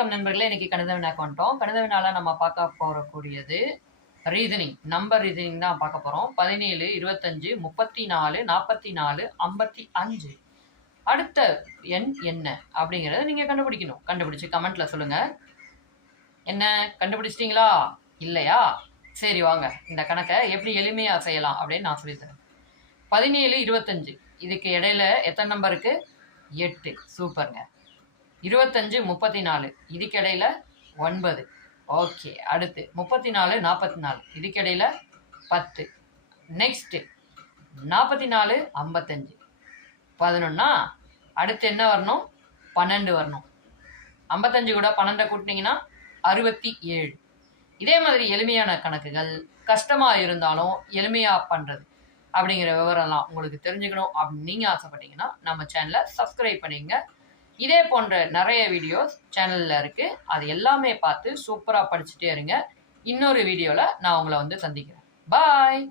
வணக்கம் நண்பர்களே. இன்னைக்கு கணித வினாக்கு வந்துட்டோம். கணித வினால நம்ம பார்க்க போறக்கூடியது ரீசனிங், நம்பர் ரீசனிங் தான் பார்க்க போறோம். 17, 25, 34, 44, 55. அடுத்த எண் என்ன அப்படிங்கறத நீங்க கண்டுபிடிக்கணும். கண்டுபிடிச்சு கமெண்ட்ல சொல்லுங்க. என்ன கண்டுபிடிச்சிட்டீங்களா? இல்லையா? சரி வாங்க இந்த கணக்கை எப்படி எளிமையா செய்யலாம் அப்படின்னு நான் சொல்லித்தரேன். 17, 25 இதுக்கு இடையில எத்தனை நம்பர் இருக்கு? 8. சூப்பருங்க. 25, 34 இதுக்கு இடையில 9. ஓகே. அடுத்து 34, 44 இதுக்கு இடையில 10. நெக்ஸ்ட் 44, 55 11. அடுத்து என்ன வரணும்? 12 வரணும். 55 கூட 12 கூட்டினீங்கன்னா 67. இதே மாதிரி எளிமையான கணக்குகள் கஷ்டமா இருந்தாலும் எளிமையா பண்றது அப்படிங்கிற விவரம்லாம் உங்களுக்கு தெரிஞ்சுக்கணும் அப்படின்னு நீங்க ஆசைப்பட்டீங்கன்னா நம்ம சேனலை சப்ஸ்கிரைப் பண்ணிங்க. இதே போன்ற நிறைய வீடியோஸ் சேனல்ல இருக்கு. அது எல்லாமே பார்த்து சூப்பரா படிச்சுட்டே இருங்க. இன்னொரு வீடியோல நான் உங்களை வந்து சந்திக்கிறேன். பாய்.